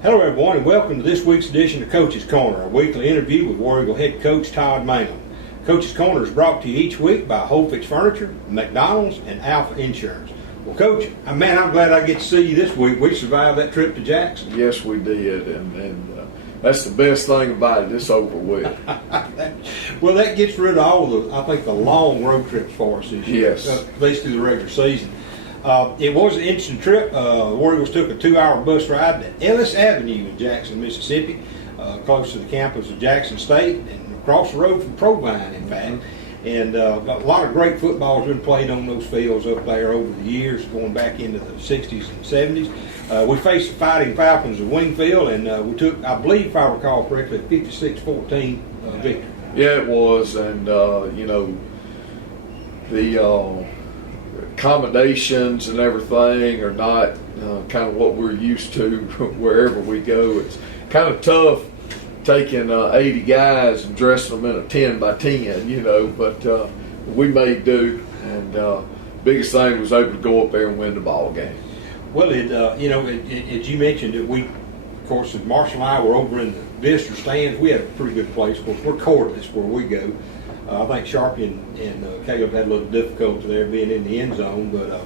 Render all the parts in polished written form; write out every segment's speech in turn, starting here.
Hello everyone and welcome to this week's edition of Coach's Corner, a weekly interview with War Eagle head coach Todd Malin. Coach's Corner is brought to you each week by Holfix Furniture, McDonald's, and Alpha Insurance. Well, Coach, I'm glad I get to see you this week. We survived that trip to Jackson. Yes, we did, and that's the best thing about it. It's over with. Well, that gets rid of all the long road trips for us this year, Yes. At least through the regular season. It was an interesting trip. The War Eagles took a 2-hour bus ride to Ellis Avenue in Jackson, Mississippi, close to the campus of Jackson State and across the road from Provine, in fact. And a lot of great football has been played on those fields up there over the years, going back into the 60s and 70s. We faced the Fighting Falcons of Wingfield, and we took, I believe, if I recall correctly, a 56-14 victory. Yeah, it was, and the accommodations and everything are not kind of what we're used to wherever we go. It's kind of tough taking 80 guys and dressing them in a 10 by 10, but we made do, and biggest thing was able to go up there and win the ball game. Well, as you mentioned, that we, of course, as Marshall and I were over in the visitor stands, we had a pretty good place. Of course, we're cordless where we go. I think Sharpie and Caleb had a little difficulty there being in the end zone, but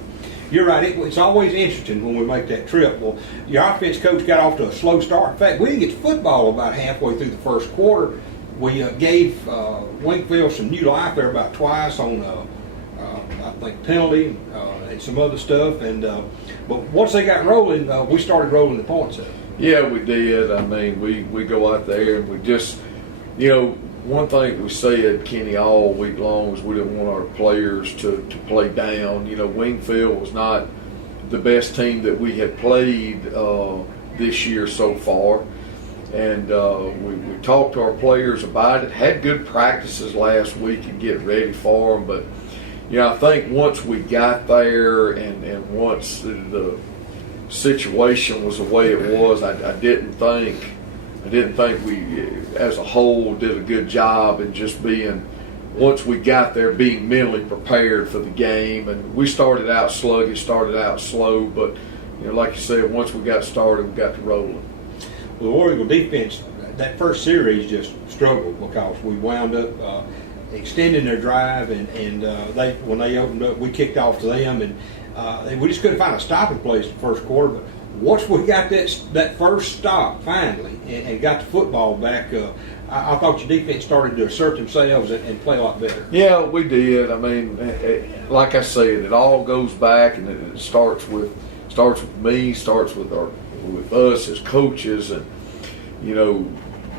you're right. It's always interesting when we make that trip. Well, your offense coach got off to a slow start. In fact, we didn't get to football about halfway through the first quarter. We gave Wingfield some new life there about twice on, I think, penalty and some other stuff. And but once they got rolling, we started rolling the points up. Yeah, we did. I mean, we go out there and we just, one thing we said, Kenny, all week long is we didn't want our players to play down. Wingfield was not the best team that we had played this year so far. And we talked to our players about it, had good practices last week and get ready for them. But, I think once we got there and once the situation was the way it was, I didn't think we, as a whole, did a good job in just being, once we got there, being mentally prepared for the game. And we started out sluggish, started out slow, but, like you said, once we got started, we got to rolling. Well, the War Eagle defense, that first series just struggled because we wound up extending their drive, and when they opened up, we kicked off to them, and we just couldn't find a stopping place in the first quarter. But once we got that first stop finally and got the football back, I thought your defense started to assert themselves and play a lot better. Yeah, we did. I mean, like I said, it all goes back, and it starts with me, starts with us as coaches, and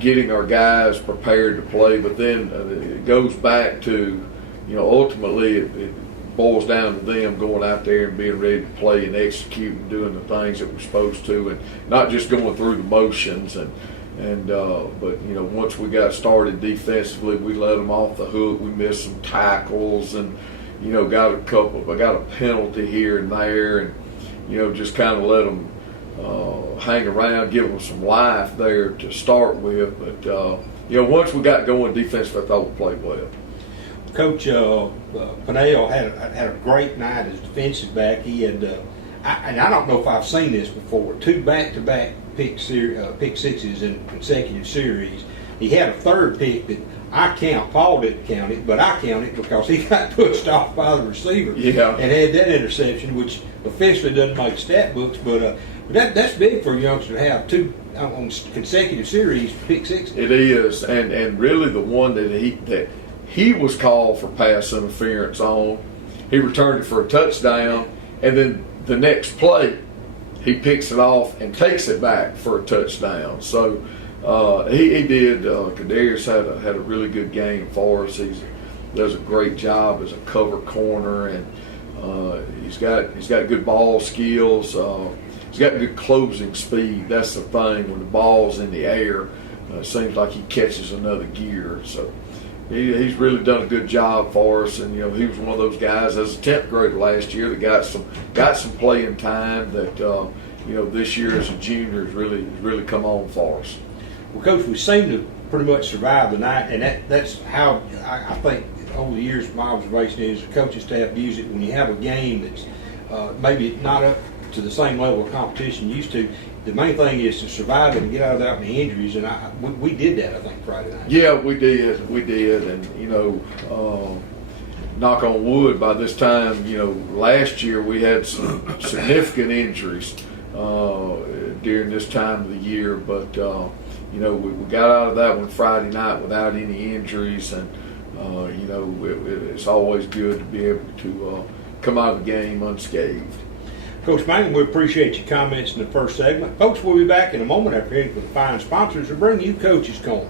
getting our guys prepared to play. But then it goes back to ultimately it boils down to them going out there and being ready to play and execute and doing the things that we're supposed to, and not just going through the motions. But once we got started defensively, we let them off the hook. We missed some tackles, and got a penalty here and there, and just kind of let them hang around, give them some life there to start with. But once we got going defensively, I thought we played well. Coach Pinnell had a great night as defensive back. He had, and I don't know if I've seen this before, 2 back-to-back pick sixes in consecutive series. He had a third pick that Paul didn't count it, but I count it because he got pushed off by the receiver and had that interception, which officially doesn't make stat books, but that's big for a youngster to have 2 on consecutive series pick sixes. It is, and really the one that he was called for pass interference on, he returned it for a touchdown, and then the next play he picks it off and takes it back for a touchdown. So he did. Kadarius had a really good game for us. He does a great job as a cover corner, and he's got good ball skills. He's got good closing speed. That's the thing. When the ball's in the air, it seems like he catches another gear. So he's really done a good job for us. And he was one of those guys as a 10th grader last year that got some playing time. That this year as a junior has really come on for us. Well, Coach, we seem to pretty much survive the night, and that's how I think over the years my observation is the coaching staff views it. When you have a game that's maybe not up to the same level of competition you used to. The main thing is to survive it and get out without any injuries, and we did that, I think, Friday night. Yeah, we did, and knock on wood, by this time, last year we had some significant injuries during this time of the year, but we got out of that one Friday night without any injuries, and it's always good to be able to come out of the game unscathed. Coach Manning, we appreciate your comments in the first segment. Folks, we'll be back in a moment after hearing from the fine sponsors to bring you Coach's Corner.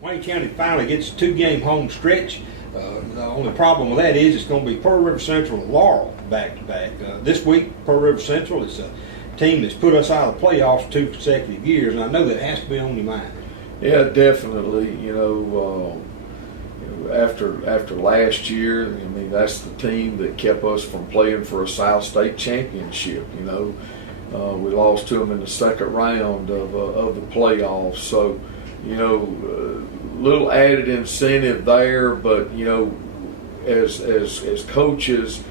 Wayne County finally gets a 2-game home stretch. The only problem with that is it's going to be Pearl River Central and Laurel back-to-back. This week, Pearl River Central is a team that's put us out of the playoffs 2 consecutive years, and I know that has to be on your mind. Yeah, definitely. After last year, that's the team that kept us from playing for a South State championship. We lost to them in the second round of the playoffs, so little added incentive there, but as coaches,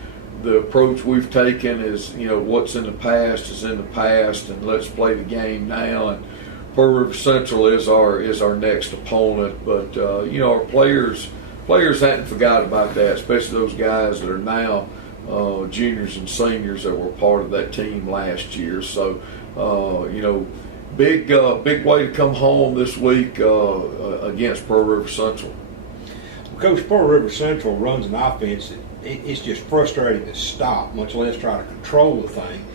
the approach we've taken is what's in the past is in the past, and let's play the game now. And Pearl River Central is our next opponent, but our players hadn't forgot about that, especially those guys that are now juniors and seniors that were part of that team last year. So big way to come home this week against Pearl River Central. Well, Coach, Pearl River Central runs an offense that it's just frustrating to stop, much less try to control the thing.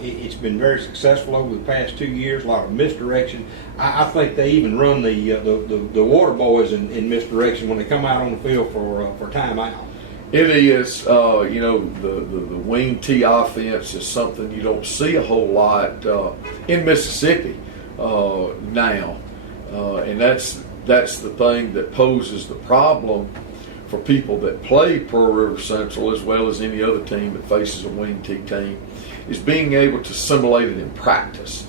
It's been very successful over the past 2 years, a lot of misdirection. I think they even run the water boys in misdirection when they come out on the field for timeout. It is, the wing T offense is something you don't see a whole lot in Mississippi now, and that's the thing that poses the problem for people that play Pearl River Central as well as any other team that faces a wing T team, is being able to simulate it in practice.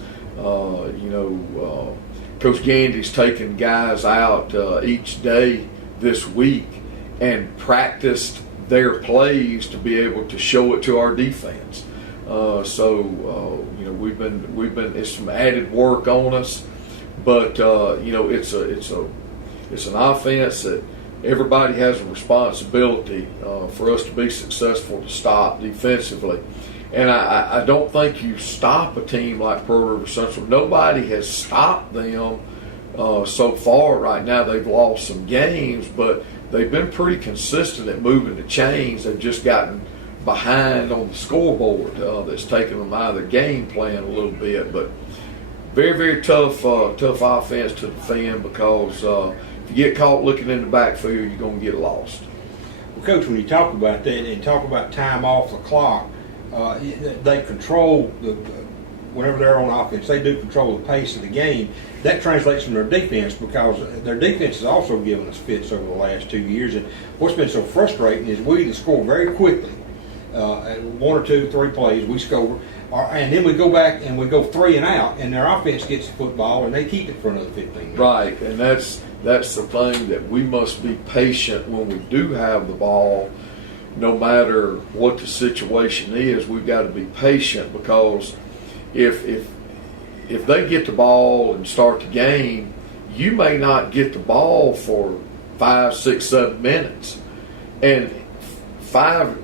Coach Gandy's taken guys out each day this week and practiced their plays to be able to show it to our defense. We've been it's some added work on us, but it's an offense that everybody has a responsibility for us to be successful to stop defensively. And I don't think you stop a team like Pearl River Central. Nobody has stopped them so far. Right now they've lost some games, but they've been pretty consistent at moving the chains. They've just gotten behind on the scoreboard that's taken them out of their game plan a little bit. But very, very tough offense to defend, because if you get caught looking in the backfield, you're going to get lost. Well, Coach, when you talk about that and talk about time off the clock, they control whenever they're on offense, they do control the pace of the game. That translates from their defense, because their defense has also given us fits over the last 2 years. And what's been so frustrating is we either score very quickly, 1 or 2, 3 plays, we score, and then we go back and we go 3 and out, and their offense gets the football and they keep it for another 15 minutes. Right, and that's the thing, that we must be patient when we do have the ball. No matter what the situation is, we've got to be patient, because if they get the ball and start the game, you may not get the ball for 5, 6, 7 minutes. And 5,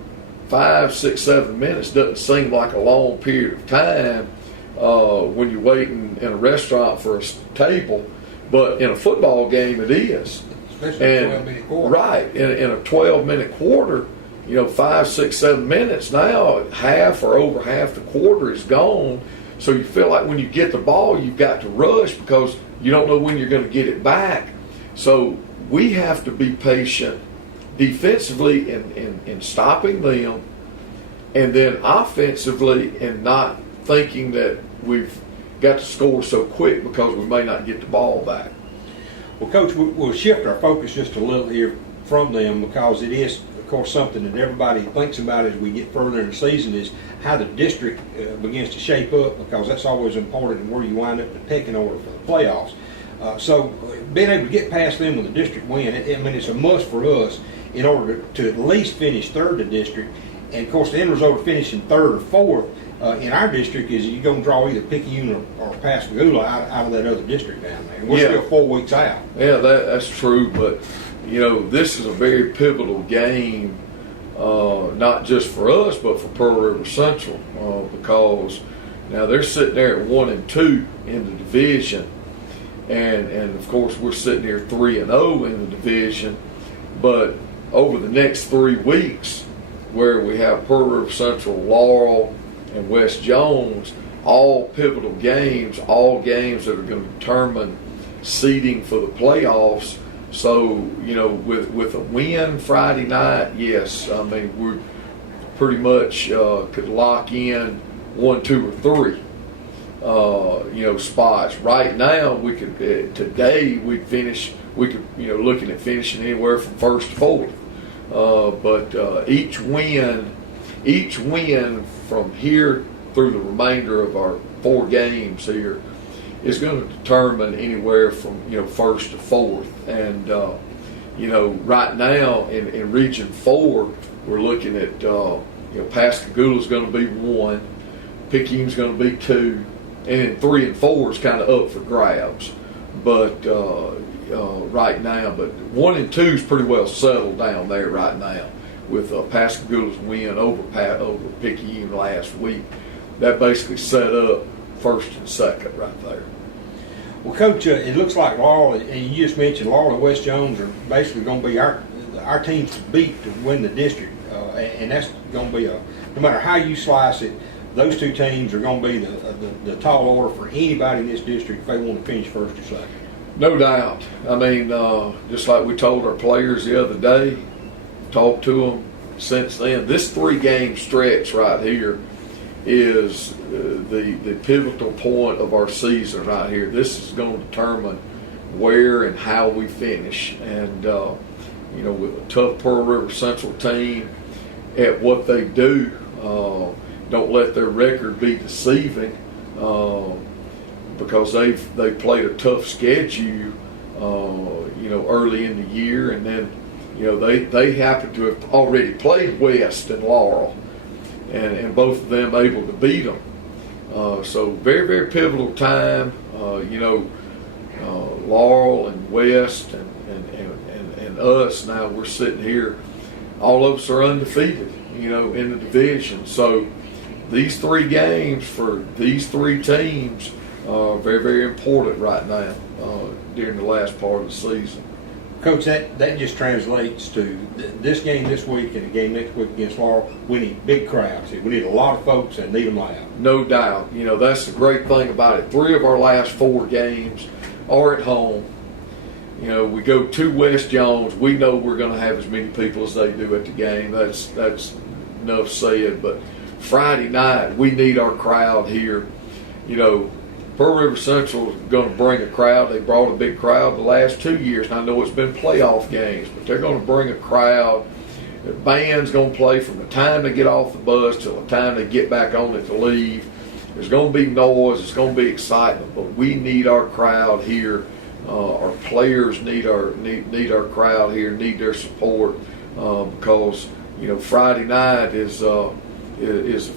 6, 7 minutes doesn't seem like a long period of time when you're waiting in a restaurant for a table, but in a football game it is. Especially in a 12-minute quarter. Right, in a 12-minute quarter, 5, 6, 7 minutes now, half or over half the quarter is gone. So you feel like when you get the ball, you've got to rush, because you don't know when you're going to get it back. So we have to be patient defensively in stopping them, and then offensively in not thinking that we've got to score so quick because we may not get the ball back. Well, Coach, we'll shift our focus just a little here from them, because it is, of course, something that everybody thinks about as we get further in the season, is how the district begins to shape up, because that's always important in where you wind up in the pecking order for the playoffs. So being able to get past them with a district win, it's a must for us in order to at least finish third in the district. And of course, the end result of finishing third or fourth in our district is you're going to draw either Picayune or Pascagoula out of that other district down there. We're still 4 weeks out. Yeah, that's true. But this is a very pivotal game, not just for us, but for Pearl River Central, because now they're sitting there at 1-2 in the division, and of course we're sitting here 3-0 in the division. But over the next 3 weeks, where we have Pearl River Central, Laurel, and West Jones, all pivotal games, all games that are going to determine seeding for the playoffs. So, with a win Friday night, yes, we pretty much could lock in 1, 2, or 3, spots. Right now, we could today we'd finish. We could, looking at finishing anywhere from first to fourth. But each win from here through the remainder of our 4 games here is going to determine anywhere from first to fourth. And right now in Region 4, we're looking at Pascagoula's going to be 1, Picayune's going to be 2, and then 3 and 4 is kind of up for grabs. But right now, but 1 and 2 is pretty well settled down there right now, with Pascagoula's win over Picayune last week. That basically set up first and second right there. Well, Coach, it looks like Laurel, and you just mentioned Laurel and West Jones are basically going to be our teams to beat to win the district, and that's going to be no matter how you slice it, those 2 teams are going to be the tall order for anybody in this district if they want to finish first or second. No doubt. Just like we told our players the other day, talked to them since then, this 3-game stretch right here is the pivotal point of our season right here. This is going to determine where and how we finish. And, with a tough Pearl River Central team at what they do, don't let their record be deceiving, because they've played a tough schedule, early in the year, and then, they happen to have already played West and Laurel, and both of them able to beat them. So very, very pivotal time. Laurel and West and us, now we're sitting here, all of us are undefeated, in the division. So these 3 games for these 3 teams are very, very important right now during the last part of the season. Coach, that just translates to this game this week and the game next week against Laurel. We need big crowds. We need a lot of folks and need them loud. No doubt. That's the great thing about it. 3 of our last 4 games are at home. We go to West Jones. We know we're going to have as many people as they do at the game. That's enough said. But Friday night, we need our crowd here. Pearl River Central is going to bring a crowd. They brought a big crowd the last 2 years. And I know it's been playoff games, but they're going to bring a crowd. The band's going to play from the time they get off the bus till the time they get back on it to leave. There's going to be noise. It's going to be excitement, but we need our crowd here. Our players need our crowd here, need their support, because Friday night is the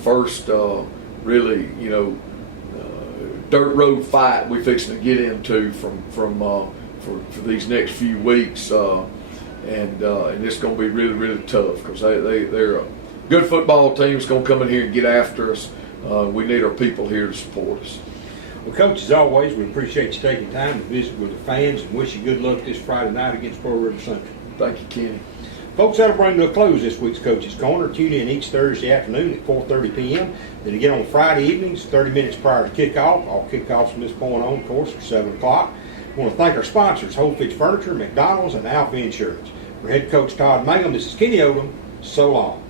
first really dirt road fight we're fixing to get into for these next few weeks, and it's going to be really, really tough, because they're a good football team. It's going to come in here and get after us. We need our people here to support us. Well, Coach, as always, we appreciate you taking time to visit with the fans and wish you good luck this Friday night against Pearl River Central. Thank you, Kenny. Folks, that'll bring to a close this week's Coach's Corner. Tune in each Thursday afternoon at 4:30 p.m. Then again on Friday evenings, 30 minutes prior to kickoff. All kickoffs from this point on, of course, are 7 o'clock. I want to thank our sponsors, Whole Foods Furniture, McDonald's, and Alpha Insurance. For head coach Todd Mangum, this is Kenny Odom. So long.